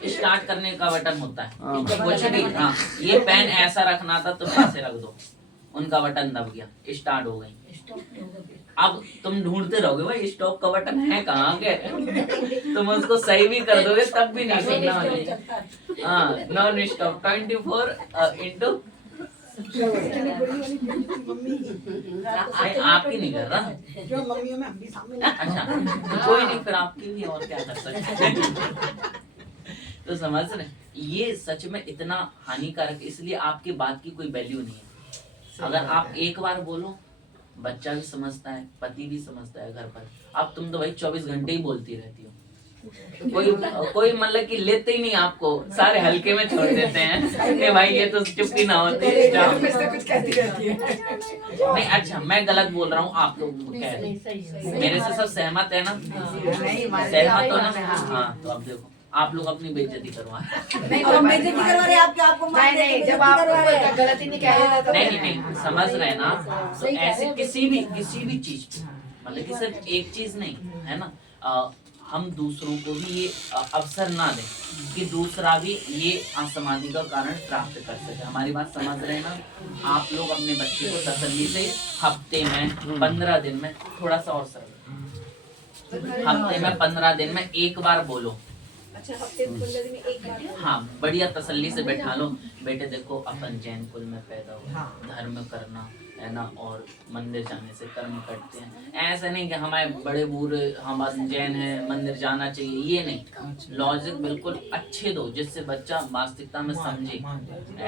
Start करने का button होता है, कुछ भी। हाँ, ये पेन ऐसा रखना था तुम ऐसे रख दो, उनका बटन दब गया, स्टार्ट हो गई। अब तुम ढूंढते रहोगे भाई स्टॉप का बटन है कहाँ के, तुम उसको सही भी कर दोगे तब भी नहीं सुनना मुझे। हाँ, नॉन स्टॉप 24/, आपकी नहीं कर रहा। जो मम्मियों में हम भी शामिल हैं। अच्छा, तो कोई नहीं, फिर आपकी भी, और क्या कर सकते हैं। तो समझ रहे, ये सच में इतना हानिकारक, इसलिए आपकी बात की कोई वैल्यू नहीं है। अगर आप एक बार बोलो, बच्चा भी समझता है, पति भी समझता है घर पर। अब तुम तो भाई 24 घंटे ही बोलती रहती हो, कोई मतलब कि लेते ही नहीं आपको, सारे हल्के में छोड़ देते हैं कि भाई ये तो चुप्पी ना होती है, जाओ। कुछ कहती रहती है। नहीं, अच्छा मैं गलत बोल रहा हूँ, आप लोग कह रहे हैं। मेरे से सब सहमत है ना? सहमत हो ना? हाँ, तो अब देखो आप लोग अपनी बेइज्जती करवा रहे हैं। नहीं, हम बेइज्जती करवा रहे हैं आपके, आपको नहीं, जब आप गलती नहीं कह रहे तो नहीं, समझ रहे हैं ना? तो ऐसे किसी भी चीज पे, मतलब कि सिर्फ एक चीज नहीं है ना, हम दूसरों को भी ये अवसर ना दें कि दूसरा भी ये असमाधि का कारण प्राप्त कर सके। हमारी बात समझ रहे हैं ना? आप लोग अपने बच्चे को तसल्ली से हफ्ते में 15 दिन में, थोड़ा सा और सरल, हफ्ते में 15 दिन में एक बार बोलो। अच्छा, हफ्ते में 15 दिन में एक बार। हाँ, बढ़िया तसल्ली से बैठा लो, बेटे देखो अपन जैन कुल में पैदा हुए, धर्म करना है ना, और मंदिर जाने से कर्म करते हैं। ऐसा नहीं कि हमारे बड़े बूढ़े हम जैन हैं मंदिर जाना चाहिए, ये नहीं। लॉजिक बिल्कुल अच्छे दो जिससे बच्चा वास्तविकता में समझे।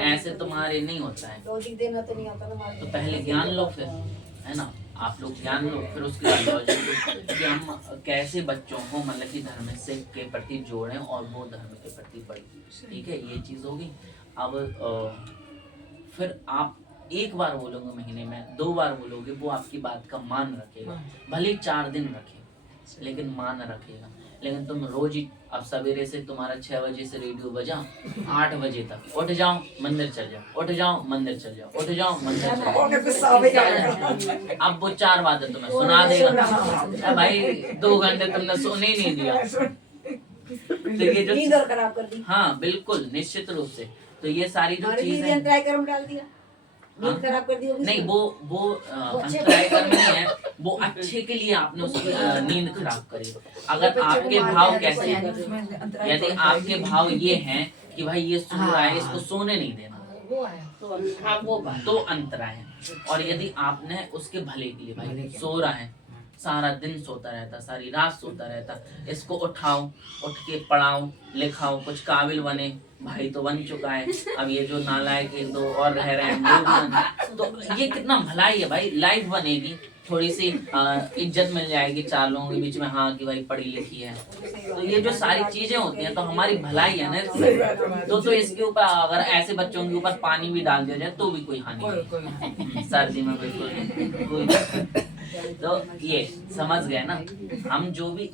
ऐसे तुम्हारे नहीं होता है, लॉजिक देना तो नहीं आता ना। तो पहले ज्ञान लो, फिर है ना, आप लोग ज्ञान लो, फिर उसके बाद लॉजिक कि हम कैसे बच्चों को मतलब कि धर्म से के प्रति जोड़ें और वो धर्म के प्रति बढ़े। ठीक है, ये चीज होगी। अब फिर आप एक बार बोलोगे महीने में, 2 बार बोलोगे, वो आपकी बात का मान रखेगा, भले 4 दिन रखे लेकिन मान रखेगा। लेकिन तुम रोज ही, अब सवेरे से तुम्हारा 6 बजे से रेडियो बजा, 8 बजे तक उठ जाओ मंदिर चल जाओ, उठ जाओ मंदिर चल जाओ, उठ जाओ मंदिर चल जाओ। अब वो 4 बातें तुम्हें सुना देगा। भाई 2 घंटे तुमने सोने ही नहीं दिया, तो ये जो नींद और खराब कर दी। हाँ बिल्कुल, निश्चित रूप से। तो ये सारी जो चीज है, ट्राई कर डाल दिया, नींद खराब कर दी होगी। नहीं वो अंतरायकर्म नहीं है, वो अच्छे के लिए आपने उसकी नींद खराब करी। अगर आपके भाव कैसे हैं, यदि आपके भाव ये हैं कि भाई ये सो रहा है, इसको सोने नहीं देना, तो अंतराय है। और यदि आपने उसके भले के लिए, भाई सो रहा है, सारा दिन सोता रहता, सारी रात सोता रहता, इसको उठाओ, उठ के पढ़ाओ, लिखाओ, कुछ काबिल बने। भाई तो बन चुका है, अब ये जो नालायक 1-2 और रह रहे हैं, तो ये कितना भलाई है भाई, लाइफ बनेगी, थोड़ी सी इज्जत मिल जाएगी 4 लोगों के बीच में, हाँ कि भाई पढ़ी लिखी है। तो ये जो सारी चीजें होती हैं तो हमारी भलाई है ना। तो इसके ऊपर अगर ऐसे बच्चों के ऊपर पानी भी डाल दिया जाए तो भी कोई हानि नहीं, सर्दी में बिल्कुल कोई। तो ये समझ गए ना, हम जो भी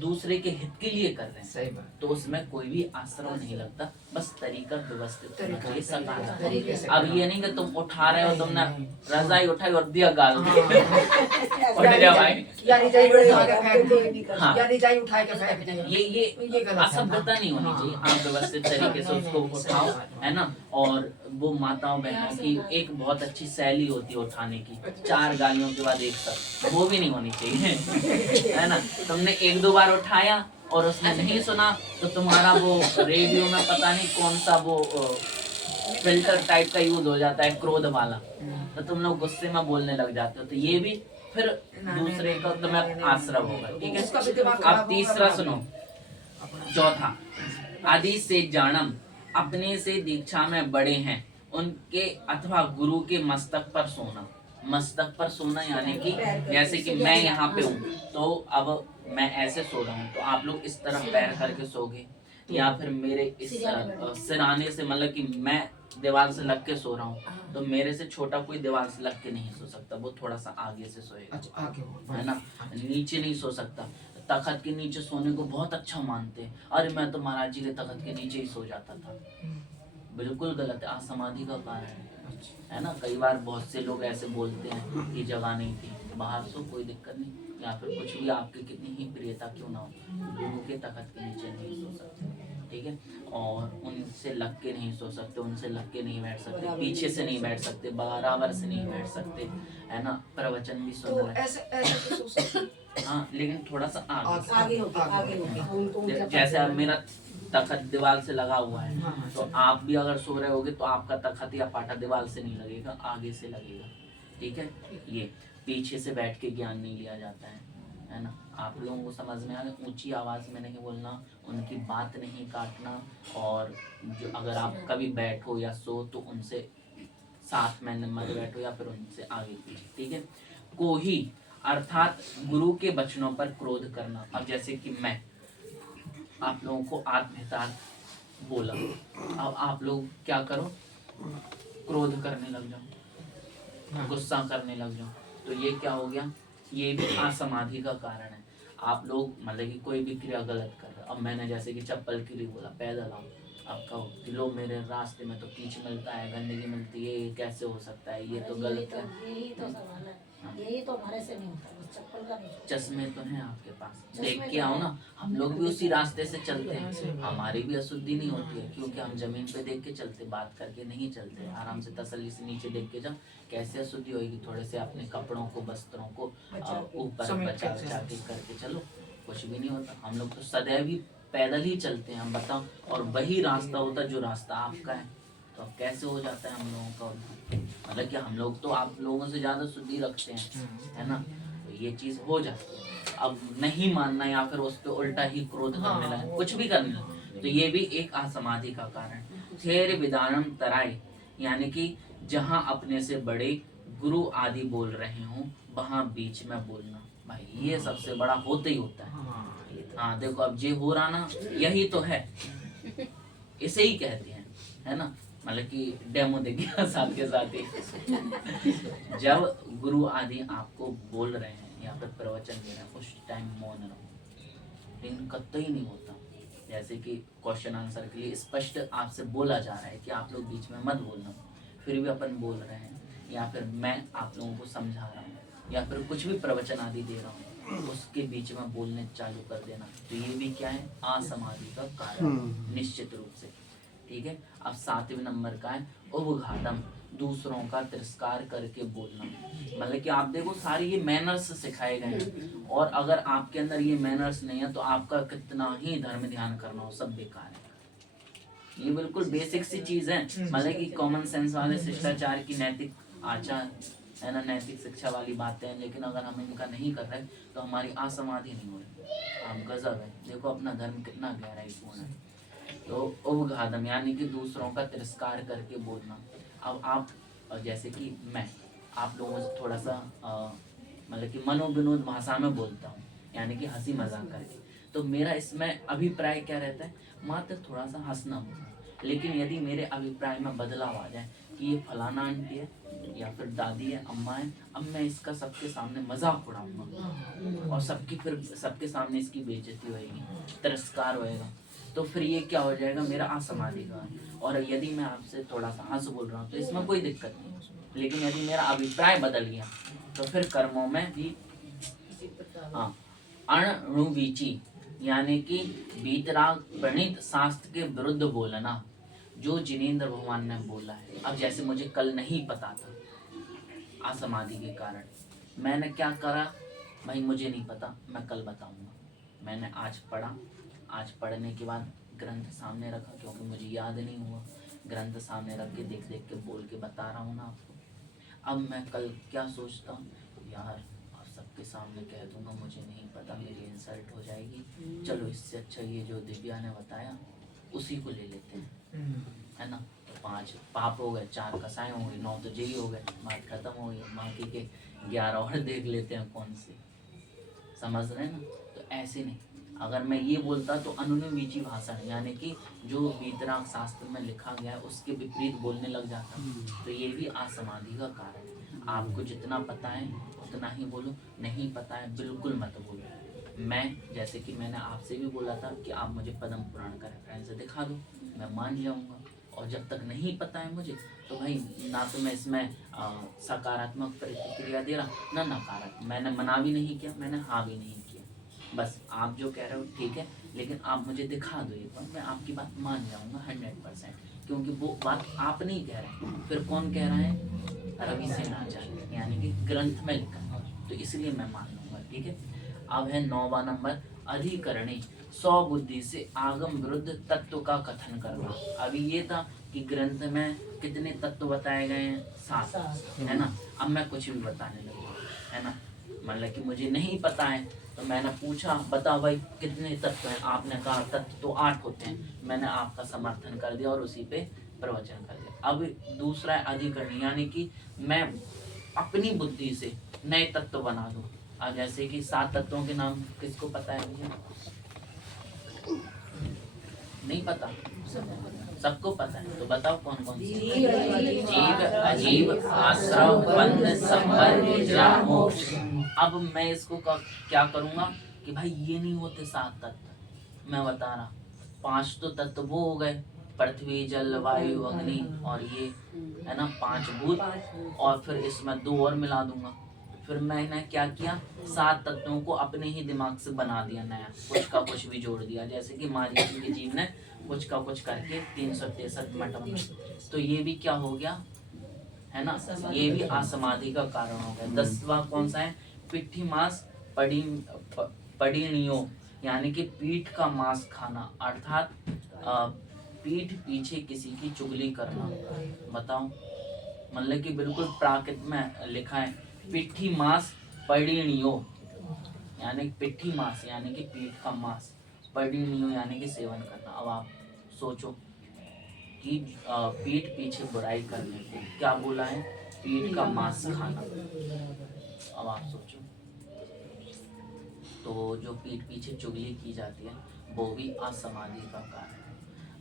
दूसरे के हित के लिए कर रहे हैं, सही बात। तो उसमें कोई भी आश्रम नहीं लगता, बस तरीका व्यवस्थित होना चाहिए सकारात्मक। अब ये नहीं कि तुम उठा रहे हो, तुमने रजाई उठाई और दिया गाल उठ जा भाई, हाँ ये असभ्यता नहीं होनी चाहिए। आप व्यवस्थित तरीके से उसको उठाओ, है ना। और वो माताओं बहनों की एक बहुत अच्छी शैली होती है उठाने की, 4 गालियों के बाद एक साथ, वो भी नहीं होनी चाहिए, है ना। तुमने 1-2 बार उठाया और उसने नहीं सुना, तो तुम्हारा वो रेडियो में पता नहीं कौन सा वो फिल्टर टाइप का यूज हो जाता है, क्रोध वाला, तो तुम लोग गुस्से में बोलने लग जाते हो। तो ये भी फिर दूसरे का तुम्हें आश्रम होगा। ठीक है, अब तीसरा सुनो, चौथा, आदि से जानम, अपने से दीक्षा में बड़े हैं उनके अथवा गुरु के मस्तक पर सोना। मस्तक पर सोना यानी कि जैसे कि मैं यहाँ पे हूँ, तो अब मैं ऐसे सो रहा हूँ, तो आप लोग इस तरफ पैर करके सोगे, या फिर मेरे इस सिराने से, मतलब कि मैं दीवार से लग के सो रहा हूँ, तो मेरे से छोटा कोई दीवार से लग के नहीं सो सकता, वो थोड़ा सा आगे से सोएगा, है ना। नीचे नहीं सो सकता, तखत के नीचे सोने को बहुत अच्छा मानते हैं। अरे मैं तो महाराज जी के तखत के नीचे ही सो जाता था, बिल्कुल गलत है, असमाधि का कारण है ना। कई बार बहुत से लोग ऐसे बोलते हैं कि जगह नहीं थी, बाहर सो कोई दिक्कत नहीं, या फिर कुछ भी आपकी कितनी ही प्रियता क्यों ना हो, गुरु के तखत के नीचे नहीं सो सकते। ठीक है। और उनसे लग के नहीं सो सकते, उनसे लग के नहीं बैठ सकते, पीछे से नहीं बैठ सकते, बराबर से नहीं बैठ सकते, है ना। प्रवचन भी तो सुनना है। ऐसे ऐसे तो सो सकते हाँ, लेकिन थोड़ा सा आगे आगे होके जैसे अब मेरा तखत दीवार से लगा हुआ है, हाँ, तो आप भी अगर सो रहे होगे तो आपका तखत या पाटा दीवार से नहीं लगेगा, आगे से लगेगा, ठीक है। ये पीछे से बैठ के ज्ञान नहीं लिया जाता है ना। आप लोगों को समझ में आ गया। ऊंची आवाज में नहीं बोलना, उनकी बात नहीं काटना, और जो अगर आप कभी बैठो या सो तो उनसे साथ में मत बैठो या फिर उनसे आगे पीछे, ठीक है। कोही अर्थात गुरु के वचनों पर क्रोध करना। अब जैसे कि मैं आप लोगों को आत्महितार्थ बोला, अब आप लोग क्या करो, क्रोध करने लग जाओ, गुस्सा करने लग जाओ, तो ये क्या हो गया, ये भी असमाधि का कारण है। आप लोग मतलब कि कोई भी क्रिया गलत कर रहे हो। अब मैंने जैसे कि चप्पल के लिए बोला, पैदल आओ, अब कहो कि लो मेरे रास्ते में तो कीच मिलता है, गंदगी मिलती है, ये कैसे हो सकता है, ये तो गलत है। यही तो सवाल है, यही तो हमारे से नहीं होता, बस चप्पल का नहीं। चश्मे तो हैं आपके पास, चश्मे देख के तो आओ हैं। ना। हम लोग भी उसी रास्ते से चलते हैं, हमारी भी अशुद्धि नहीं होती है, क्योंकि हम जमीन पे देख के चलते, बात करके नहीं चलते। आराम से तसल्ली से नीचे देख के जाओ, कैसे अशुद्धि होगी। थोड़े से अपने कपड़ों को, वस्त्रों को ऊपर बचा बचा के करके चलो, कुछ भी नहीं होता। हम लोग तो सदैव ही पैदल ही चलते हैं, हम बताओ, और वही रास्ता होता है जो रास्ता आपका है, तो अब कैसे हो जाता है हम लोगों का उद्धार? मतलब कि हम लोग तो आप लोगों से ज्यादा शुद्धि रखते हैं, है ना। तो ये चीज हो जाती है। अब नहीं मानना या फिर उस पर उल्टा ही क्रोध करने लगे, कुछ भी करने लगे, तो ये भी एक असमाधि का कारण। थेर विदानम तराई, यानी कि जहाँ अपने से बड़े गुरु आदि बोल रहे हों वहाँ बीच में बोलना। भाई ये सबसे बड़ा होते ही होता है। हाँ देखो, अब ये हो रहा ना, यही तो है, इसे ही कहते हैं, है ना। मतलब कि डेमो दे गया साथ के साथ ही। जब गुरु आदि आपको बोल रहे हैं या फिर प्रवचन दे रहे हैं, उस टाइम मौन रहो, लेकिन कतई नहीं होता। जैसे कि क्वेश्चन आंसर के लिए स्पष्ट आपसे बोला जा रहा है कि आप लोग बीच में मत बोलना, फिर भी अपन बोल रहे हैं, या फिर मैं आप लोगों को समझा रहा हूँ, या फिर कुछ भी प्रवचन आदि दे रहा हूँ, उसके बीच में बोलने चालू कर देना, तो ये भी क्या है, असमाधि का कारण निश्चित रूप से, ठीक है। अब 7वें नंबर का है उबघातम, दूसरों का तिरस्कार करके बोलना। मतलब कि आप देखो सारे ये मैनर्स सिखाए गए हैं, और अगर आपके अंदर ये मैनर्स नहीं है तो आपका कितना ही धर्म ध्यान करना हो सब बेकार है। ये बिल्कुल बेसिक सी चीज है, मतलब कि कॉमन सेंस वाले शिष्टाचार की नैतिक आचार, है ना, नैतिक शिक्षा वाली बातें हैं, लेकिन अगर हम इनका नहीं कर रहे तो हमारी असमाधि नहीं हो रही। आप गजब है, देखो अपना धर्म कितना गहराईपूर्ण है। तो उबघातम यानी कि दूसरों का तिरस्कार करके बोलना। अब आप जैसे कि मैं आप लोगों से थोड़ा सा मतलब कि मनोविनोद भाषा में बोलता हूँ, यानी कि हंसी मजाक करके, तो मेरा इसमें अभिप्राय क्या रहता है, मात्र थोड़ा सा हंसना होगा। लेकिन यदि मेरे अभिप्राय में बदलाव आ जाए कि ये फलाना आंटी है या फिर दादी है, अम्मा है, अब मैं इसका सबके सामने मजाक उड़ाऊंगा और फिर सबके सामने इसकी बेइज्जती होएगी, तिरस्कार होएगा, तो फिर ये क्या हो जाएगा, मेरा असमाधि का। और यदि मैं आपसे थोड़ा सा हंस बोल रहा हूँ तो इसमें कोई दिक्कत नहीं, लेकिन यदि मेरा अभिप्राय बदल गया तो फिर कर्मों में भी हाँ अणुवीची, यानी कि बीतराग प्रणीत शास्त्र के विरुद्ध बोलना, जो जिनेंद्र भगवान ने बोला है। अब जैसे मुझे कल नहीं पता था असमाधि के कारण, मैंने क्या करा, भाई मुझे नहीं पता, मैं कल बताऊंगा। मैंने आज पढ़ा, आज पढ़ने के बाद ग्रंथ सामने रखा, क्योंकि मुझे याद नहीं हुआ, ग्रंथ सामने रख के देख देख के बोल के बता रहा हूँ ना आपको। अब मैं कल क्या सोचता हूँ, यार अब सबके सामने कह दूंगा मुझे नहीं पता, मेरी इंसल्ट हो जाएगी, चलो इससे अच्छा ये जो दिव्या ने बताया उसी को ले लेते हैं, है ना। तो 5 पाप हो गए, 4 कसाएं हो गई, 9 तो जेई हो गए, बात खत्म हो गई। बाकी के 11 और देख लेते हैं कौन से, समझ रहे हैं ना। तो ऐसे नहीं, अगर मैं ये बोलता तो अनुनिवीची भाषण, यानी कि जो वीतराग शास्त्र में लिखा गया है उसके विपरीत बोलने लग जाता, तो ये भी असमाधि का कारण है। आपको जितना पता है उतना ही बोलो, नहीं पता है बिल्कुल मत बोलो। मैं जैसे कि मैंने आपसे भी बोला था कि आप मुझे पद्म पुराण का रेफरेंस दिखा दो, मैं मान जाऊंगा। और जब तक नहीं पता है मुझे तो भाई ना तो मैं इसमें सकारात्मक प्रतिक्रिया दे रहा ना नकारात्मक, मैंने मना भी नहीं किया, मैंने हाँ भी नहीं किया। बस आप जो कह रहे हो ठीक है, लेकिन आप मुझे दिखा दो एक बार, मैं आपकी बात मान जाऊंगा 100%, क्योंकि वो बात आप नहीं कह रहे, फिर कौन कह रहा है? रवि सेनाचार्य, यानी कि ग्रंथ में लिखा है, तो इसलिए मैं मान लूंगा। ठीक है, अब है 9वां नंबर, अधिकरणी स्वबुद्धि से आगम विरुद्ध तत्व का कथन करना। अभी ये था कि ग्रंथ में कितने तत्व बताए गए हैं? 7, है ना। अब मैं कुछ भी बताने लगा, है ना, मतलब कि मुझे नहीं पता है तो मैंने पूछा बताओ भाई कितने तत्व हैं, आपने कहा तत्व तो 8 होते हैं, मैंने आपका समर्थन कर दिया और उसी पे प्रवचन कर दिया। अब दूसरा है अधिकरण, यानी कि मैं अपनी बुद्धि से नए तत्व बना दूं। अब जैसे कि 7 तत्वों के नाम किसको पता है भैया? नहीं पता? सबको पता है, तो बताओ कौन कौन से? जीव, अजीव, आश्रव, बंध, संबंध, विद्या, मोक्ष। अब मैं इसको क्या करूंगा कि भाई ये नहीं होते 7 तत्व, मैं बता रहा 5 तो तत्व वो हो गए, पृथ्वी, जल, वायु, अग्नि, और ये है ना 5 भूत, और फिर इसमें 2 और मिला दूंगा। फिर मैंने क्या किया, 7 तत्वों को अपने ही दिमाग से बना दिया नया, कुछ का कुछ भी जोड़ दिया, जैसे कि मारिया जी के जीव ने कुछ का कुछ करके 363 मठ बना, तो ये भी क्या हो गया, है ना, ये भी असमाधि का कारण हो गया। 10वां कौन सा है? पिट्ठी मांस पड़िणियों, यानी कि पीठ का मांस खाना, अर्थात पीठ पीछे किसी की चुगली करना। बताओ, मतलब कि बिल्कुल प्राकृत में लिखा है पिट्ठी मांस पड़िणियों, यानी पिट्ठी मांस यानी कि पीठ का मांस, पड़िणियों यानी कि सेवन करना। अब आप सोचो कि पीठ पीछे बुराई करने को क्या बोला है? पीठ का मांस खाना। अब आप सोचो, तो जो पीठ पीछे चुगली की जाती है वो भी असमाधि का कारण है।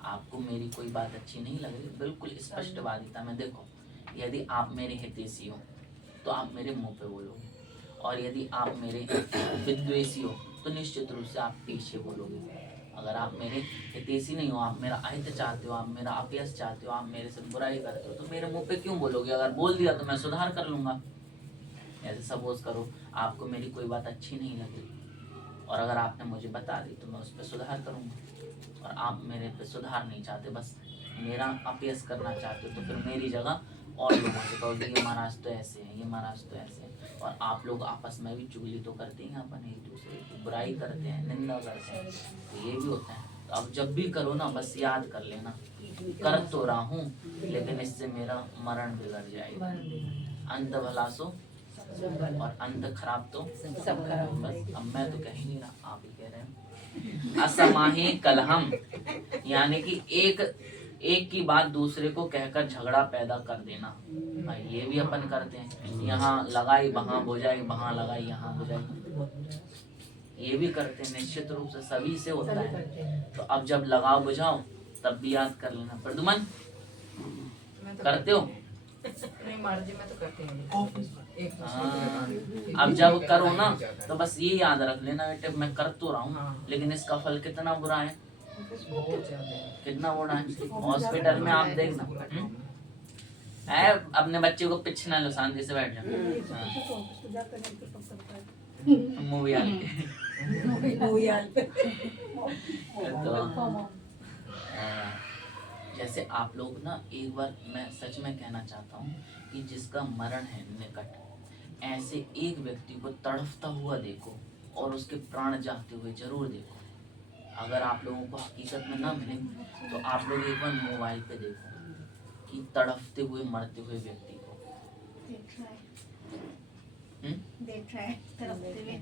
आपको मेरी कोई बात अच्छी नहीं लग रही, बिल्कुल स्पष्टवादिता में देखो, यदि आप मेरे हितैषी हो तो आप मेरे मुंह पे बोलोगे, और यदि आप मेरे विद्वेषी हो तो निश्चित रूप से आप पीछे बोलोगे। अगर आप मेरे हितैषी नहीं हो, आप मेरा अहित चाहते हो, आप मेरा अपयश चाहते हो, आप मेरे से बुराई करते हो, तो मेरे मुंह पे क्यों बोलोगे? अगर बोल दिया तो मैं सुधार कर लूंगा। ऐसे सपोज करो आपको मेरी कोई बात अच्छी नहीं लगी, और अगर आपने मुझे बता दी तो मैं उस पर सुधार करूंगा, और आप मेरे पे सुधार नहीं चाहते, बस मेरा अपयश करना चाहते हो, तो फिर मेरी जगह और लोगों से कहोगे ये महाराज तो ऐसे हैं, ये महाराज तो ऐसे हैं, और आप लोग आपस में भी चुगली तो करते हैं, अपन एक दूसरे की बुराई करते हैं, निंदा करते हैं, तो ये भी होता है। तो अब जब भी करो ना, बस याद कर लेना, कर तो रहा हूँ लेकिन इससे मेरा मरण बिगड़ जाएगा। अंत भला सो और अंत खराब तो सब खराब। बस अब मैं तो कह ही नहीं रहा, आप ही कह रहे हैं। असमाही कलहम, यानी कि एक की बात दूसरे को कहकर झगड़ा पैदा कर देना। भाई ये भी अपन करते हैं, यहाँ लगाई वहाँ बुझाई, वहाँ लगाई यहाँ बुझाई, ये भी करते हैं, निश्चित रूप से सभी से होता है। तो अब जब लगाओ बुझाओ तब भी याद कर लेना। प्रदुमन करते हो? नहीं मार्जी में तो करते हैं। अब जब करो ना तो बस ये याद रख लेना बेटे, मैं कर तो रहा हूँ लेकिन इसका फल कितना बुरा है, कितना बुरा है। हॉस्पिटल में आप देखना है, अपने बच्चे को पीछे ना लो, शांति से बैठ जाओ, मूवी आ तो जैसे आप लोग ना, एक बार मैं सच में कहना चाहता हूँ कि जिसका मरण है निकट, ऐसे एक व्यक्ति को तड़फता हुआ देखो और उसके प्राण जाते हुए जरूर देखो। अगर आप लोगों को हकीकत में ना मिले तो आप लोग एक बार मोबाइल पे देखो कि तड़फते हुए मरते हुए व्यक्ति को देख रहा है तड़पते हुए।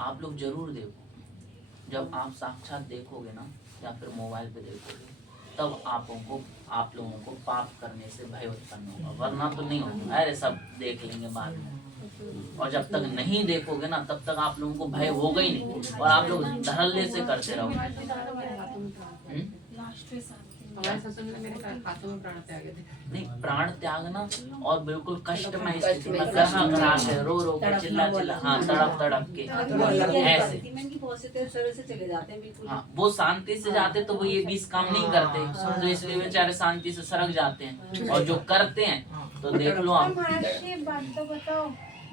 आप लोग जरूर देखो। जब आप साक्षात देखोगे ना या फिर मोबाइल पे देखोगे, तब आप लोगों को पाप करने से भय उत्पन्न होगा, वरना तो नहीं होगा। अरे सब देख लेंगे बाद में, और जब तक नहीं देखोगे ना तब तक आप लोगों को भय होगा ही नहीं, और आप लोग धड़ल्ले से करते रहोगे। नहीं, प्राण त्यागना और बिल्कुल कष्ट में स्थिति में गहा गहा के रो रो के चिल्ला चिल्ला, हाँ तड़प तड़प के ऐसे, हाँ वो शांति से जाते तो वो ये 20 काम नहीं करते, तो इसलिए बेचारे शांति से सरक जाते हैं। और जो करते हैं तो देख लो आप,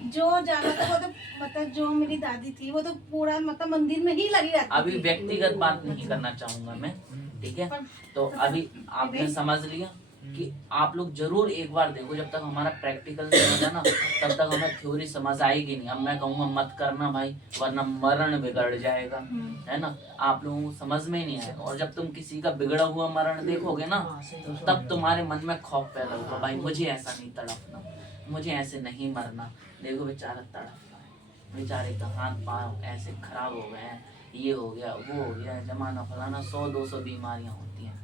जो जाना था वो तो मतलब जो मेरी दादी थी वो तो पूरा मतलब मंदिर में ही लगी रहती अभी थी। व्यक्तिगत बात नहीं करना चाहूंगा मैं, ठीक है। तो अभी आपने समझ लिया कि आप लोग जरूर एक बार देखो, जब तक हमारा प्रैक्टिकल नहीं होगा ना तब तक हमें थ्योरी समझ आएगी नहीं। अब मैं कहूँगा मत करना भाई वरना मरण बिगड़ जाएगा, है ना, आप लोगों को समझ में ही नहीं आएगा। और जब तुम किसी का बिगड़ा हुआ मरण देखोगे ना तब तुम्हारे मन में खौफ पैदा होगा, भाई मुझे ऐसा नहीं तड़पना, मुझे ऐसे नहीं मरना। देखो बेचारा तड़प रहा है, बेचारे का हाथ पाँव ऐसे खराब हो गए हैं, ये हो गया वो हो गया, जमाना फलाना 100-200 बीमारियां होती हैं।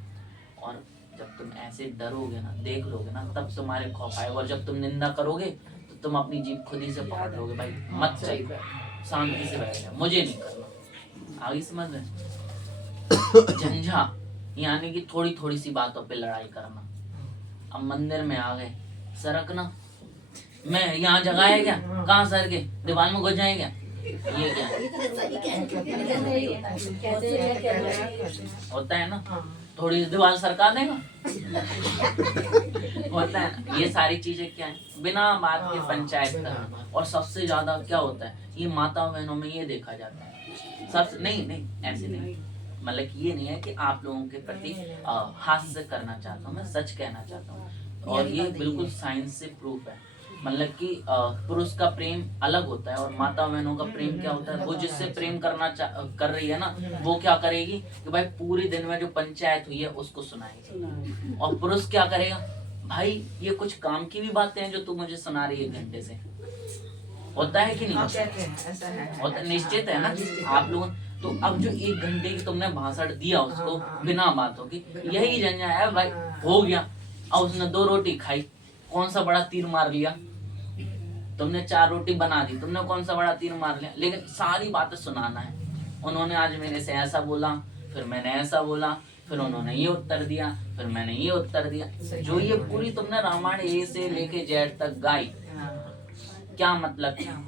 और जब तुम ऐसे डरोगे ना, देख लोगे ना, तब तुम्हारे खौफ आएगा। और जब तुम निंदा करोगे तो तुम अपनी जीभ खुद ही से पकड़ लोगे, भाई मत चाहिए, शांति से बैठ जाओ, मुझे नहीं करना। आगे समझ में? झंझा यानी कि थोड़ी थोड़ी सी बातों पे लड़ाई करना। अब मंदिर में आ गए, सरकना, मैं यहाँ जगह है क्या, कहाँ सर के दीवार में घुस जाए क्या, ये क्या होता है ना, थोड़ी दीवार सरका देगा होता है ना। ये सारी चीजें क्या है, बिना बात के पंचायत करना। और सबसे ज्यादा क्या होता है, ये माता बहनों में ये देखा जाता है। सब नहीं ऐसे नहीं, मतलब कि ये नहीं है कि आप लोगों के प्रति हास्य करना चाहता हूँ, मैं सच कहना चाहता हूँ। और ये बिल्कुल साइंस से प्रूफ है, मतलब कि पुरुष का प्रेम अलग होता है और माता बहनों का प्रेम क्या होता है, वो जिससे प्रेम कर रही है ना वो क्या करेगी कि भाई पूरे दिन में जो पंचायत हुई है उसको सुनाएगी। और पुरुष क्या करेगा, भाई ये कुछ काम की भी बातें हैं जो तू मुझे सुना रही है 1 घंटे से, होता है कि नहीं होता, निश्चित है ना आप लोग। तो अब जो 1 घंटे की तुमने भाषण दिया उसको बिना बातों की, यही झंझा है भाई। हो गया, अब उसने 2 रोटी खाई, कौन सा बड़ा तीर मार लिया, तुमने 4 रोटी बना दी, तुमने कौन सा बड़ा तीर मार लिया। लेकिन सारी बातें सुनाना है, उन्होंने आज मेरे से ऐसा बोला, फिर मैंने ऐसा बोला, फिर उन्होंने ये उत्तर दिया, फिर मैंने ये उत्तर दिया। जो ये पूरी तुमने रामायण ए से लेके जेड तक गाई, क्या मतलब क्या।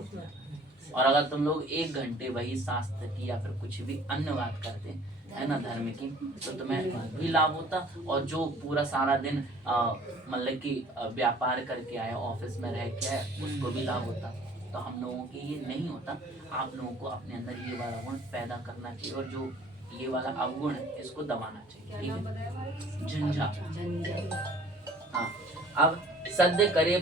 और अगर तुम लोग 1 घंटे वही शास्त्र की या फिर कुछ भी अन्य बात करते है ना धर्म की, तो तुम्हें भी लाभ होता। और जो पूरा सारा दिन मतलब कि व्यापार करके आया, ऑफिस में रह के आया, उसको भी लाभ होता। तो हम लोगों के ये नहीं होता। आप लोगों को अपने अंदर ये वाला गुण पैदा करना चाहिए और जो ये वाला अवगुण है इसको दबाना चाहिए, ठीक है। झंझा, हाँ। अब सद्य करे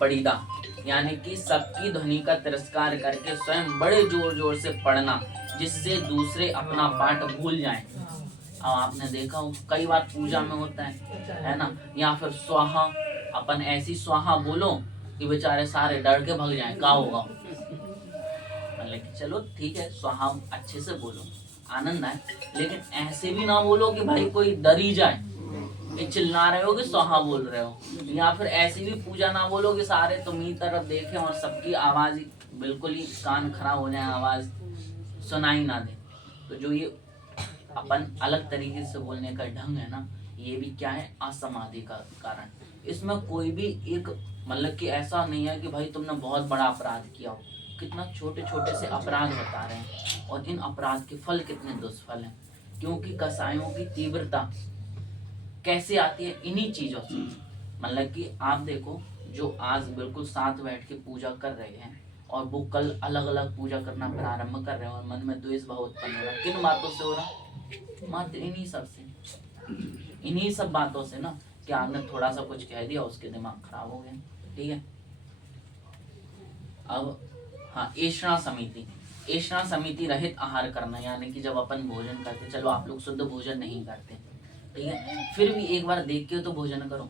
पड़ीदा यानी कि सबकी ध्वनि का तिरस्कार करके स्वयं बड़े जोर जोर से पढ़ना जिससे दूसरे अपना पाठ भूल जाएं। अब आपने देखा हो कई बार पूजा में होता है ना, या फिर स्वाहा, अपन ऐसी स्वाहा बोलो कि बेचारे सारे डर के भाग जाएं, क्या होगा। मतलब कि चलो ठीक है, स्वाहा अच्छे से बोलो, आनंद आए, लेकिन ऐसे भी ना बोलो कि भाई कोई डर ही जाए, ये चिल्ला रहे हो कि स्वाहा बोल रहे हो। या फिर ऐसी भी पूजा ना बोलो कि सारे तुम्ही तरफ देखें और सबकी आवाज बिल्कुल ही कान खराब हो जाए, आवाज सुनाई ना दे। तो जो ये अपन अलग तरीके से बोलने का ढंग है ना, ये भी क्या है, असमाधि का कारण। इसमें कोई भी एक मतलब कि ऐसा नहीं है कि भाई तुमने बहुत बड़ा अपराध किया हो, कितना छोटे छोटे से अपराध बता रहे हैं और इन अपराध के फल कितने दुष्फल हैं। क्योंकि कसायों की तीव्रता कैसे आती है, इन्हीं चीजों से। मतलब कि आप देखो, जो आज बिल्कुल साथ बैठ के पूजा कर रहे हैं और वो कल अलग अलग पूजा करना प्रारंभ कर रहे हैं और मन में द्वेष भाव उत्पन्न हो रहा है, किन बातों से हो रहा, मात्र इन्हीं सब से, इन्हीं सब बातों से ना, कि आपने थोड़ा सा कुछ कह दिया उसके दिमाग खराब हो गया, ठीक है। अब हाँ, एषणा समिति रहित आहार करना, यानी कि जब अपन भोजन करते, चलो आप लोग शुद्ध भोजन नहीं करते, ठीक है, फिर भी एक बार देख के तो भोजन करो।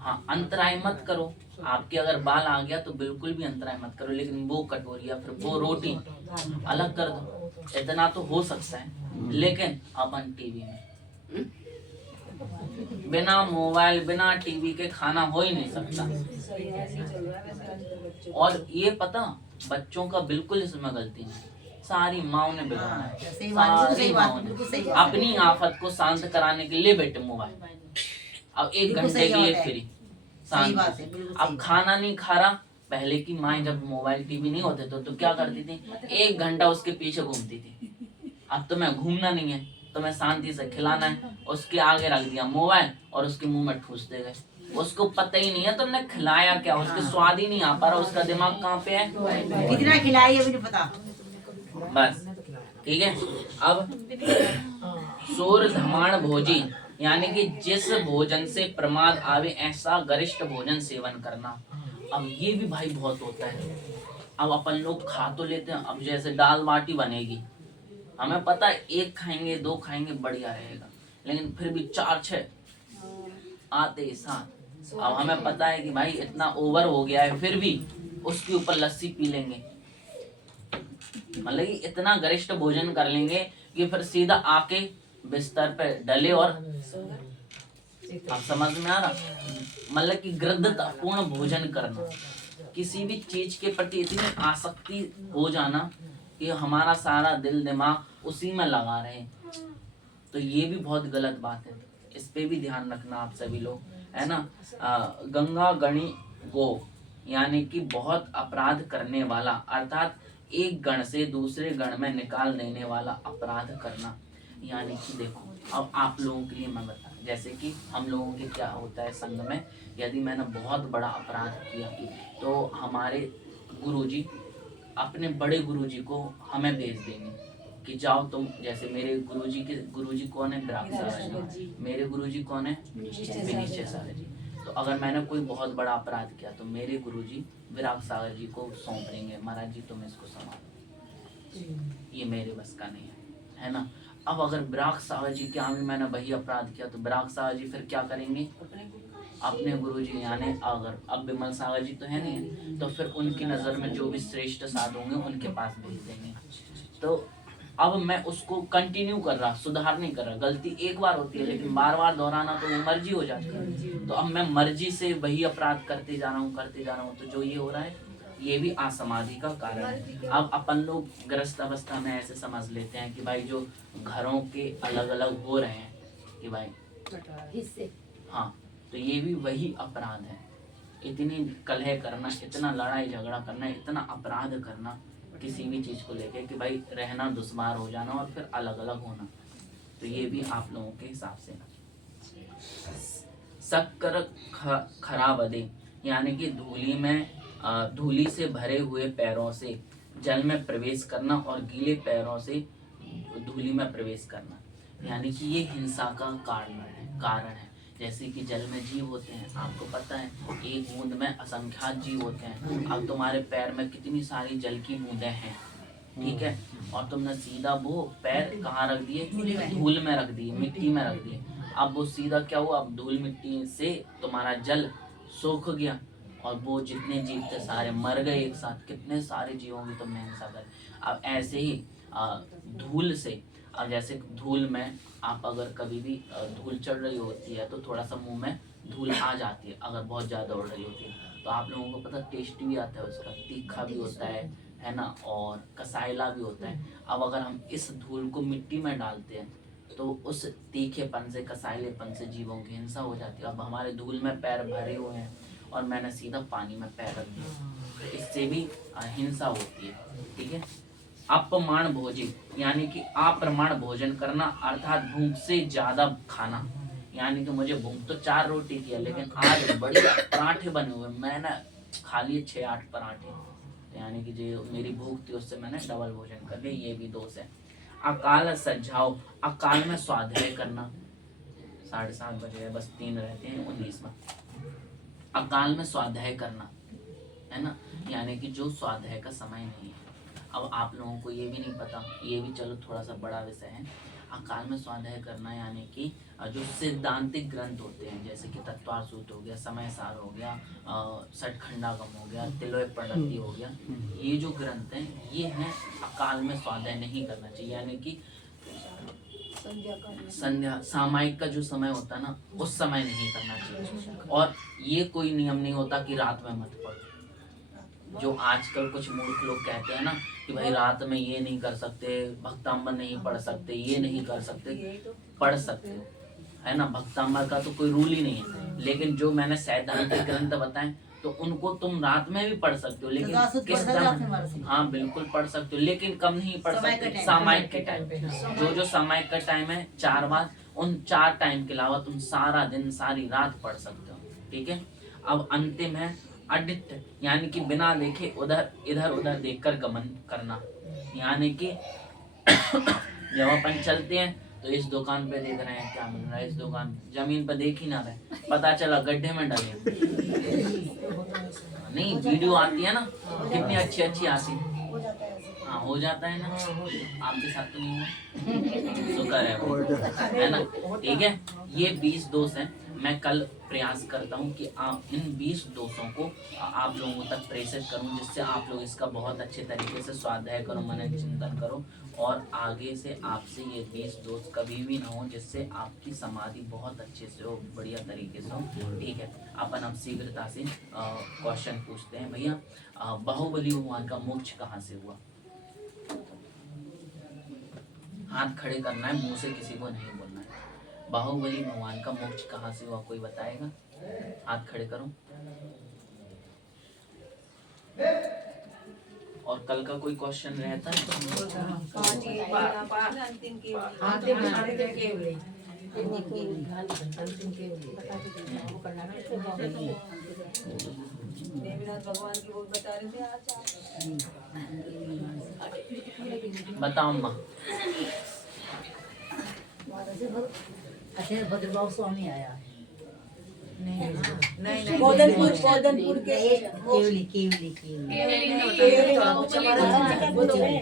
हाँ, अंतराय मत करो। आपके अगर बाल आ गया तो बिल्कुल भी अंतराय मत करो, लेकिन वो कटोरी या फिर वो रोटी अलग कर दो, इतना तो हो सकता है। लेकिन अपन टीवी में बिना मोबाइल बिना टीवी के खाना हो ही नहीं सकता। और ये पता, बच्चों का बिल्कुल इसमें गलती नहीं, सारी माओ ने बिगाड़ा है, सारी माओ ने अपनी आफत को शांत कराने के लिए बैठे मोबाइल, अब 1 घंटे के लिए फ्री शांत। अब खाना नहीं खा रहा, पहले की माएं जब मोबाइल टीवी नहीं होते तो क्या करती थी, 1 घंटा उसके पीछे घूमती थी। अब तुम्हें घूमना नहीं है, तुम्हें शांति से खिलाना है, उसके आगे रख दिया मोबाइल और उसके मुंह में ठूस दे गए, उसको पता ही नहीं है तुमने खिलाया क्या, उसके स्वाद ही नहीं आ पा रहा, उसका दिमाग कहाँ पे है। कितना खिलाई है भी नहीं पता। बस ठीक है। अब सूर धमाण भोजी यानी कि जिस भोजन से प्रमाद आवे ऐसा गरिष्ठ भोजन सेवन करना। अब ये भी भाई बहुत होता है। अब अपन लोग खा तो लेते हैं, अब जैसे दाल बाटी बनेगी, हमें पता है एक खाएंगे दो खाएंगे बढ़िया रहेगा, लेकिन फिर भी 4-6 आते ही साथ। अब हमें पता है कि भाई इतना ओवर हो गया है, फिर भी उसके ऊपर लस्सी पी लेंगे, मतलब कि इतना गरिष्ठ भोजन कर लेंगे कि फिर सीधा आके बिस्तर पे डले और आप समझ में आ रहा, मतलब कि गृद्धतापूर्ण भोजन करना, किसी भी चीज के प्रति इतनी आसक्ति हो जाना कि हमारा सारा दिल दिमाग उसी में लगा रहे, तो ये भी बहुत गलत बात है। इस पे भी ध्यान रखना आप सभी लोग, है ना। गंगा गणी गो यानी कि बहुत अपराध करने वाला, अर्थात एक गण से दूसरे गण में निकाल देने वाला अपराध करना। यानी कि देखो अब आप लोगों के लिए मैं बता, जैसे कि हम लोगों के क्या होता है संघ में, यदि मैंने बहुत बड़ा अपराध किया तो हमारे गुरुजी अपने बड़े गुरुजी को हमें भेज देंगे कि जाओ तुम, जैसे मेरे गुरुजी कौन है, विराग सागर जी, मेरे गुरुजी कौन है, विनीचय सागर जी। तो अगर मैंने कोई बहुत बड़ा अपराध किया तो मेरे गुरुजी विराग सागर जी को सौंप देंगे, महाराज जी तुम इसको संभालो, ये मेरे बस का नहीं है ना। अब अगर विराग सागर जी के आगे मैंने वही अपराध किया तो विराग सागर जी फिर क्या करेंगे, अपने गुरुजी यानी अगर अब विमल सागर जी तो है नहीं, तो फिर उनकी नजर में जो भी श्रेष्ठ साधु होंगे उनके पास भेज देंगे। तो अब मैं उसको कंटिन्यू कर रहा, सुधार नहीं कर रहा, गलती एक बार होती है लेकिन बार बार दोहराना तो वो मर्जी हो जाती है। तो अब मैं मर्जी से वही अपराध करते जा रहा हूँ, तो जो ये हो रहा है ये भी असमाधि का कारण है। अब अपन लोग ग्रस्त अवस्था में ऐसे समझ लेते हैं कि भाई जो घरों के अलग अलग हो रहे हैं कि भाई हिस्से, हाँ, तो ये भी वही अपराध है। इतनी कलह करना, इतना लड़ाई झगड़ा करना, इतना अपराध करना किसी भी चीज को लेके कि भाई रहना दुश्वार हो जाना और फिर अलग अलग होना, तो ये भी आप लोगों के हिसाब से शक्कर खराब अदे यानी कि धूली से भरे हुए पैरों से जल में प्रवेश करना और गीले पैरों से धूली में प्रवेश करना, यानी कि ये हिंसा का कारण है। जैसे कि जल में जीव होते हैं, आपको पता है एक बूंद में असंख्यात जीव होते हैं। अब तुम्हारे पैर में कितनी सारी जल की बूंदें हैं, ठीक है, और तुमने सीधा वो पैर कहाँ रख दिए, धूल में रख दिए, मिट्टी में रख दिए। अब वो सीधा क्या हुआ, अब धूल मिट्टी से तुम्हारा जल सूख गया और वो जितने जीव थे सारे मर गए एक साथ। कितने सारे जीवों की तुमने हिंसा करी। अब ऐसे ही धूल से, अब जैसे धूल में आप अगर कभी भी धूल चढ़ रही होती है तो थोड़ा सा मुंह में धूल आ जाती है, अगर बहुत ज़्यादा उड़ रही होती है तो आप लोगों को पता टेस्ट भी आता है उसका, तीखा भी होता है ना, और कसाइला भी होता है। अब अगर हम इस धूल को मिट्टी में डालते हैं तो उस तीखेपन से, कसाइलेपन से जीवों की हिंसा हो जाती है। अब हमारे धूल में पैर भरे हुए हैं और मैंने सीधा पानी में पैर रख दिया, तो इससे भी हिंसा होती है, ठीक है। अपमान भोजी यानी कि अप्रमाण भोजन करना, अर्थात भूख से ज्यादा खाना, यानी कि मुझे भूख तो 4 रोटी की है लेकिन आज बढ़िया पराठे बने हुए, मैंने खा लिए 6-8 पराठे, तो यानी कि जो मेरी भूख थी उससे मैंने डबल भोजन कर लिया, ये भी दोष है। अकाल सज्जाओ, अकाल में स्वाध्याय करना, 7:30 बजे बस 3 रहते हैं 19 में। अकाल में स्वाध्याय करना है ना, यानी कि जो स्वाध्याय का समय नहीं है। अब आप लोगों को ये भी नहीं पता, ये भी चलो थोड़ा सा बड़ा विषय है। अकाल में स्वाध्याय करना यानी कि जो सिद्धांतिक ग्रंथ होते हैं, जैसे कि तत्वार सूत्र हो गया, समय सार हो गया, सठखंडागम हो गया, तिलोय प्रणति हो गया, ये जो ग्रंथ हैं ये हैं अकाल में स्वाध्याय नहीं करना चाहिए। यानी कि संध्या सामायिक का जो समय होता है ना, उस समय नहीं करना चाहिए। और ये कोई नियम नहीं होता कि रात में मत पढ़ो, जो आजकल कुछ मूर्ख लोग कहते हैं ना कि भाई रात में ये नहीं कर सकते, भक्तांबर नहीं पढ़ सकते, ये नहीं कर सकते, पढ़ सकते हो, है ना। भक्तांबर का तो कोई रूल ही नहीं है, लेकिन जो मैंने सैद्धांतिक ग्रंथ बताए तो उनको तुम रात में भी पढ़ सकते हो, लेकिन किस टाइम, हाँ बिल्कुल पढ़ सकते हो, लेकिन कम नहीं पढ़ सकते सामायिक के टाइम पे। जो सामायिक का टाइम है 4 बार, उन 4 टाइम के अलावा तुम सारा दिन सारी रात पढ़ सकते हो, ठीक है। अब अंतिम है अडिट, यानी कि बिना देखे उधर इधर उधर देखकर गमन करना, यानी कि जब अपन चलते हैं तो इस दुकान पे देख रहे हैं क्या मिल रहा है, इस दुकान जमीन पे देख ही ना रहे, पता चला गड्ढे में डले। नहीं, वीडियो आती है ना, कितनी अच्छी अच्छी आती है। हो जाता है ऐसे। हाँ हो जाता है ना, आपके साथ तो नहीं हुआ, शुक्र है वो, है ना। ठीक है, ये 20 दोष हैं। मैं कल प्रयास करता हूँ कि आप इन 20 दोषों को आप लोगों तक प्रेषित करूँ, जिससे आप लोग इसका बहुत अच्छे तरीके से स्वाध्याय करो, मनन चिंतन करो, और आगे से आपसे ये 20 दोष कभी भी ना हो, जिससे आपकी समाधि बहुत अच्छे से हो, बढ़िया तरीके से हो। ठीक है, अपन अब शीघ्रता से क्वेश्चन पूछते हैं। भैया, बाहुबली भगवान का मोक्ष कहाँ से हुआ? हाथ खड़े करना है, मुंह से किसी को नहीं बोलना है। बाहुबली भगवान का मोक्ष कहाँ से हुआ, कोई बताएगा? हाथ खड़े करो। और कल का कोई क्वेश्चन रहता है? भगवान की वो बता रहे थे आज। बताओ अम्मा। अच्छा, भद्रबाबू स्वामी आया है। नहीं बोधनपुर के केवली केवली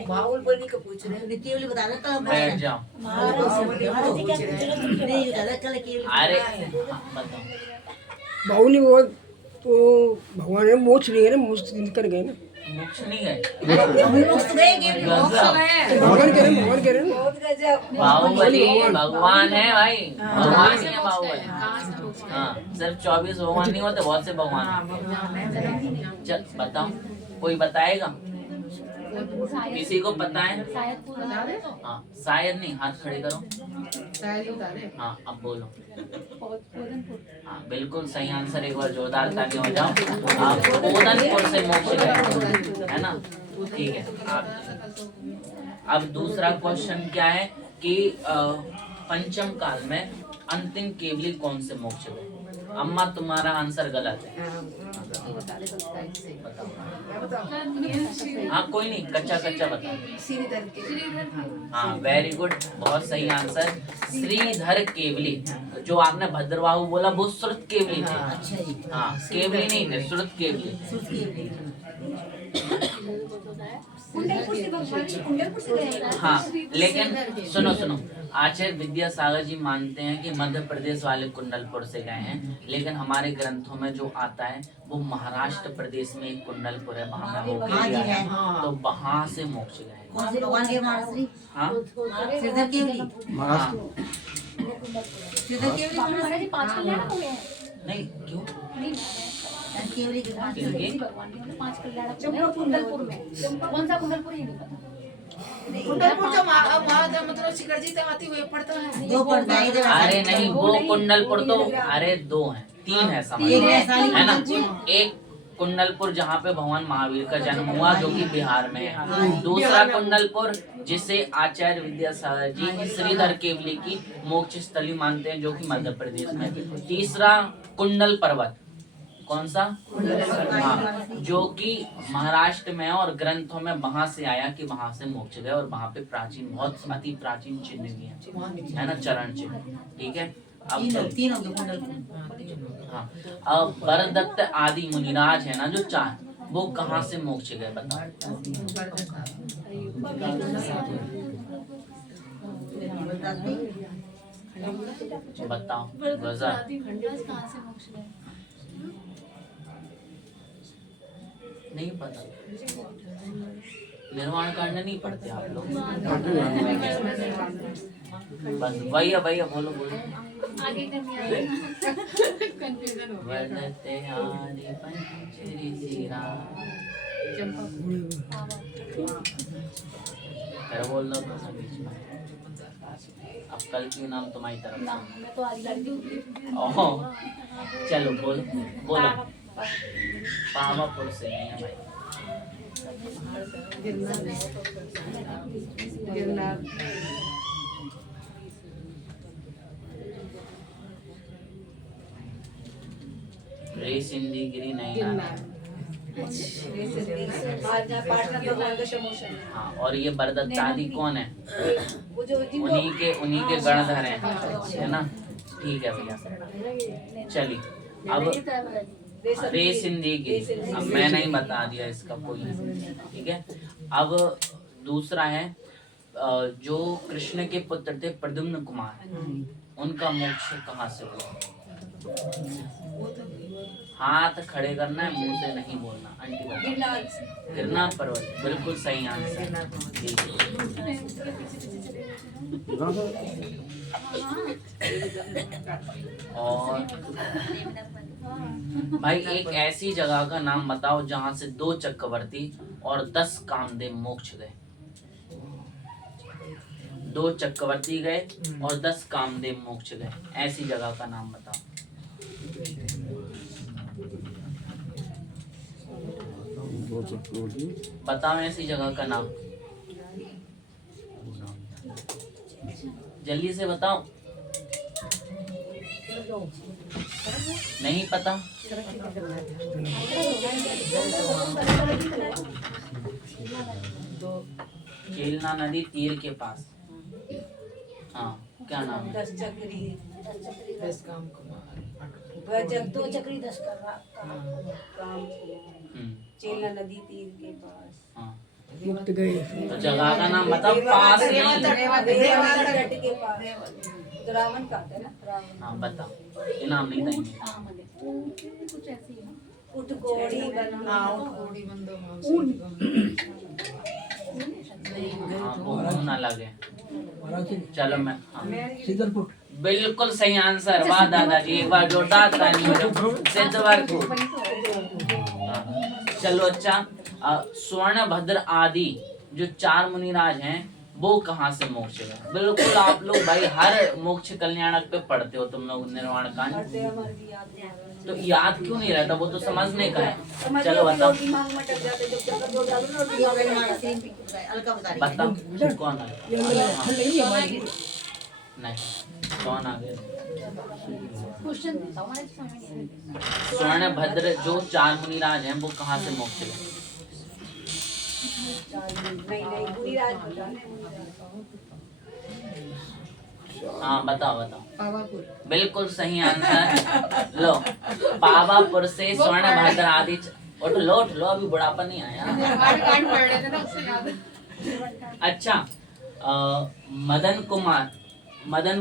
बाहुबली का पूछ रहे हैं। केवली बता रहा कल बैठ जाओ। महाराज जी क्या पूछ रहे हैं? नहीं बता रहा कल केवली। अरे हाँ, बताओ। बाहुली वो तो भगवान ने मोक्ष लिए ना, मोक्ष कर गए ना, मोक्ष नहीं गए? भगवान कह रहे हैं बहुत गजब। बाहुबली भगवान है भाई, भगवान ही है बाहुबली। हाँ, सिर्फ 24 भगवान नहीं होते, बहुत से भगवान हैं। चल बताओ, कोई बताएगा? किसी को पता है? हाँ, शायद नहीं, हाथ खड़े करो। हाँ, अब बोलो। हाँ, बिल्कुल सही आंसर। एक बार जोरदार ताली हो जाओ। आप बोधनपुर से मोक्ष गए, है ना? ठीक है। आप अब दूसरा क्वेश्चन क्या है कि पंचम काल में अंतिम केवली कौन से मोक्ष गए? अम्मा, तुम्हारा आंसर गलत है। बताओ। हाँ, कोई नहीं, कच्चा कच्चा बताओ। श्रीधर के। हाँ, वेरी गुड, बहुत सही आंसर। श्रीधर केवली। जो आपने भद्रबाहु बोला वो श्रुत केवली थे। अच्छा जी। हाँ, केवली नहीं थे, श्रुत केवली। कुंडलपुर से भगवान जी कुंडलपुर से गए। हाँ, लेकिन सुनो सुनो, आचार्य विद्यासागर जी मानते हैं कि मध्य प्रदेश वाले कुंडलपुर से गए हैं, लेकिन हमारे ग्रंथों में जो आता है वो महाराष्ट्र प्रदेश में एक कुंडलपुर है, वहाँ में होके हाँ जी, गया है, है, हाँ। तो वहाँ से मोक्ष गए हैं। कौन से भगवान के महाराज? हाँ श्रीधर केवली। हाँ, श्रीधर केवली महाराज जी 5 कल्याण हुए हैं। नहीं क्यों? केवली के बाद किनके? भगवान के 5 कल्याण हुए हैं कुंडलपुर में। कौन सा कुंडलपुर ये नहीं पता। कुंडलपुर जो मतलब शिखर जी आती हुए पड़ता है। दो पड़ता है इधर। अरे नहीं, वो कुंडलपुर तो अरे 2 हैं, 3 है, समझ एक लो, है साली है ना? कुंडलपुर। एक कुंडलपुर जहाँ पे भगवान महावीर का जन्म हुआ, जो कि बिहार में है। दूसरा कुंडलपुर जिसे आचार्य विद्यासागर जी श्रीधर केवली की मोक्ष स्थली मानते हैं, जो कि मध्य प्रदेश में। तीसरा कुंडल पर्वत, कौन सा? हाँ, जो कि महाराष्ट्र में है, और ग्रंथों में वहां से आया कि वहां से मोक्ष गए, और वहां पे प्राचीन, बहुत अति प्राचीन चिन्ह भी है ना, चरण चिन्ह। ठीक है, अब तीन हो गए कुंडलपुर। हाँ, अब वरदत्त आदि मुनिराज है ना जो 4, वो कहाँ से मोक्ष गए बताओ? बताओ गजब। नहीं पता, निर्वाण कांड नहीं पढ़ते आप लोग? बस भैया भैया बोलो बोलो। आगे करनी कंफ्यूजन हो वरदत्ते आदि पंचरी सिरा। फिर बोल दो तो बीच में। अब कल की नाम तुम्हारी तरफ ना, से। मैं तो आज लड़की ओहो, चलो बोलो बोलो। पावापुर से नहीं है भाई। रे सिंधी गिरी नहीं नाना। पार्टनर भगवान का समोशन है। हाँ, और ये बरदत्तादी कौन है? वो जो उन्हीं के गणधर हैं, है ना? ठीक है भैया, चलिए अब रे सिंधी गिरी, अब मैं नहीं बता दिया इसका कोई, ठीक है। अब दूसरा है जो कृष्ण के पुत्र थे प्रद्युम्न कुमार, उनका मोक्ष कहाँ से हुआ? हाथ खड़े करना है, मुंह से नहीं बोलना। आंटी बताओ। गिरनार पर्वत, बिल्कुल सही आंसर। और भाई एक ऐसी जगह का नाम बताओ जहाँ से 2 चक्रवर्ती और 10 कामदेव मोक्ष गए। 2 चक्रवर्ती गए और 10 कामदेव मोक्ष गए, ऐसी जगह का नाम बताओ। बताओ ऐसी जगह का नाम, जल्दी से बताओ। नहीं पता? केलना नदी तीर के पास, हाँ क्या नाम है? 10 चक्री 10 काम दो चक्री 10 कर रहा काम चेला नदी तीर के पास। हाँ, मुक्त गए। तो जगह का नाम बताओ, पास नहीं। तट के पास रावण का है ना, रावण। हाँ बताओ, इनाम नहीं देंगे। कुछ ऐसी है। उठकोड़ी हाँ वो ना लगे। चलो मैं, हाँ सिद्धरपुर। बिल्कुल सही आंसर, वाह दादाजी, एक बार जोरदार ताली हो। सिद्धरपुर। चलो अच्छा, स्वर्णभद्र आदि जो 4 मुनिराज हैं वो कहाँ से मोक्ष गए? बिल्कुल आप लोग भाई हर मोक्ष कल्याणक पे पढ़ते हो तुम लोग निर्वाण कांड, तो याद क्यों नहीं रहता? वो तो समझने का है। चलो बताओ बताओ कौन आ गया? नहीं, कौन आ गया? क्वेश्चन हमारे समझ नहीं आया। स्वर्णभद्र जो 4 मुनिराज हैं वो कहाँ से मोक्ष गए? नहीं मुनिराज हाँ बताओ बताओ। बिल्कुल सही आंसर। लो, पावापुर से स्वर्णभद्र आदि उठ लो अभी बुढ़ापा नहीं आया। अच्छा, मदन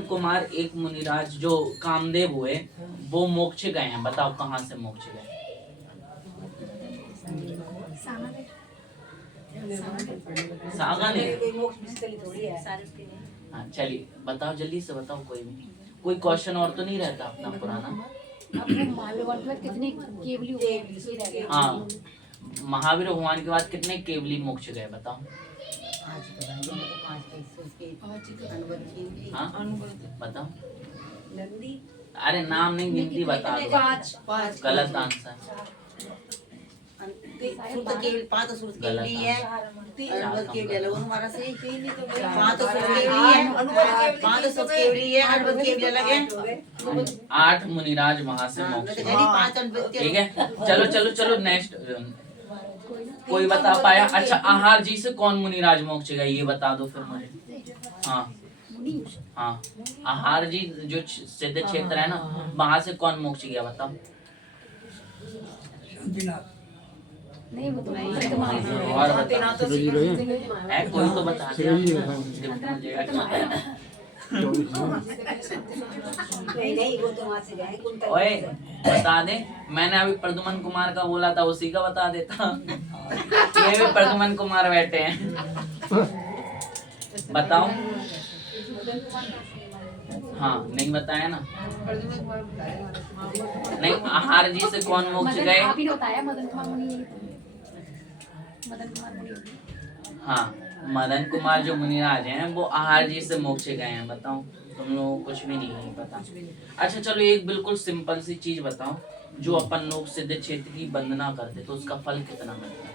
कुमार एक मुनिराज जो कामदेव हुए वो मोक्ष गए हैं, बताओ कहाँ से मोक्ष गए? सागा नहीं। हाँ चलिए बताओ, जल्दी से बताओ, कोई क्वेश्चन और तो नहीं रहता अपना पुराना? अब वो महावीर में कितने केवली हुए? हाँ, महावीर भगवान के बाद कितने केवली मोक्ष गए बताओ? हाँ बताओ। अरे नाम नहीं, गिनती बता दो। 5 गलत आंसर। आठ मुनिराज वहां से मोक्ष, ठीक है। चलो नेक्स्ट, कोई बता पाया? अच्छा, आहार जी से कौन मुनिराज मोक्ष गए ये बता दो फिर मुझे। हाँ आहार जी जो सिद्ध क्षेत्र है ना, वहां से कौन मोक्ष गया बताओ? नहीं वो तो और बताओ, कोई तो बता नहीं वो तो वहां से गए। ओए बता दे, मैंने अभी प्रद्युमन कुमार का बोला था, उसी का बता देता। ये भी प्रद्युमन कुमार बैठे हैं, बताओ। हाँ नहीं बताया ना? नहीं, आहार जी से कौन मोक्ष गए? आप ही ने बताया, मदन कुमार मुनि। हाँ, मदन कुमार जो मुनिराज हैं वो आहार जी से मोक्ष गए हैं, बताओ। तुम लोगों को कुछ भी नहीं पता। अच्छा चलो, एक बिल्कुल सिंपल सी चीज बताओ, जो अपन लोग सिद्ध क्षेत्र की वंदना करते तो उसका फल कितना मिलता है?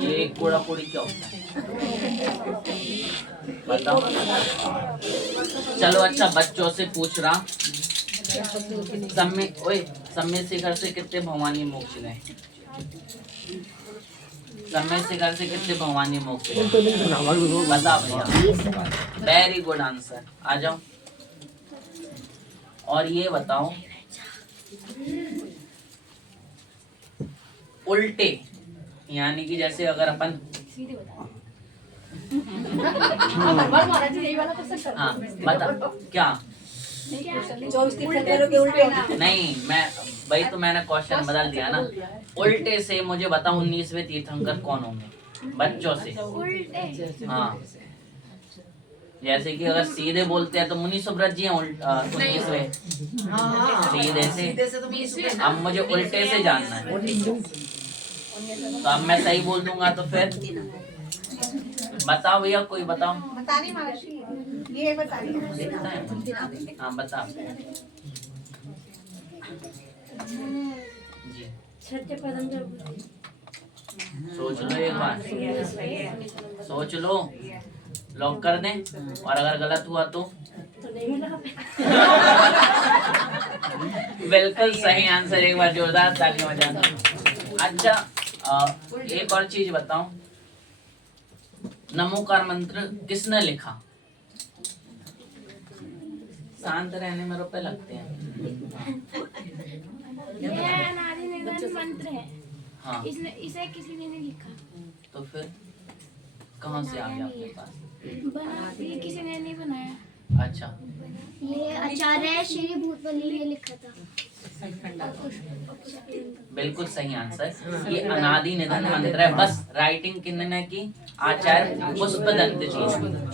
ये एक कोड़ा कोड़ी क्या होता है बताओ? चलो अच्छा, बच्चों से पूछ रहा, सम्य शिखर से कितने भवानी मोक्ष गए? सम्य शिखर से कितने भवानी मोक्ष गए? बता भैया। Very good answer. आ जाओ। और ये बताओ, उल्टे यानी कि जैसे अगर अपन सीधे बता। महाराज जी यही वाला क्वेश्चन कर। हाँ बता क्या? 24 तीर्थंकरों के उल्टे होते हैं। नहीं, मैं भाई तो मैंने क्वेश्चन बदल दिया ना। उल्टे से मुझे बताओ 19वें तीर्थंकर कौन होंगे बच्चों से? उल्टे। हाँ, जैसे कि अगर सीधे बोलते हैं तो मुनि सुब्रत जी हैं 19वें सीधे से। सीधे से तो 20 अब मुझे उल्टे से जानना है, तो अब मैं सही बोल दूंगा तो फिर बताओ भैया, कोई बताओ। बता रही महाराज जी, ये बता रही। हाँ बता जी। सोच लो एक बार, सोच लो, लॉक कर दें। और अगर गलत हुआ तो बिल्कुल सही आंसर। एक बार जोरदार ताली बजाना। अच्छा, एक और चीज बताओ, नमोकार मंत्र किसने लिखा? शांत रहने में रुपए लगते हैं। ये अनादि निधन मंत्र है। हाँ, इसे किसी ने नहीं लिखा। तो फिर कहाँ से आ गया आपके पास? ये किसी ने नहीं बनाया। अच्छा, ये आचार्य श्री भूतवली ने लिखा था। बिल्कुल सही आंसर। ये अनादि निधन मंत्र है। बस राइटिंग किन्ने की? आचार्य पुष्पदंत जी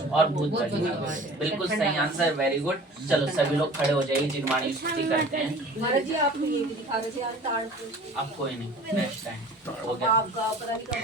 और भूतवली। बिल्कुल सही आंसर, वेरी गुड। चलो सभी लोग खड़े हो जाइए, जिगमाणी स्तुति करते हैं। महाराज जी आप ये भी दिखा रहे थे यार ताड़। अब कोई नहीं, नेक्स्ट टाइम हो गया। आपका पता नहीं कब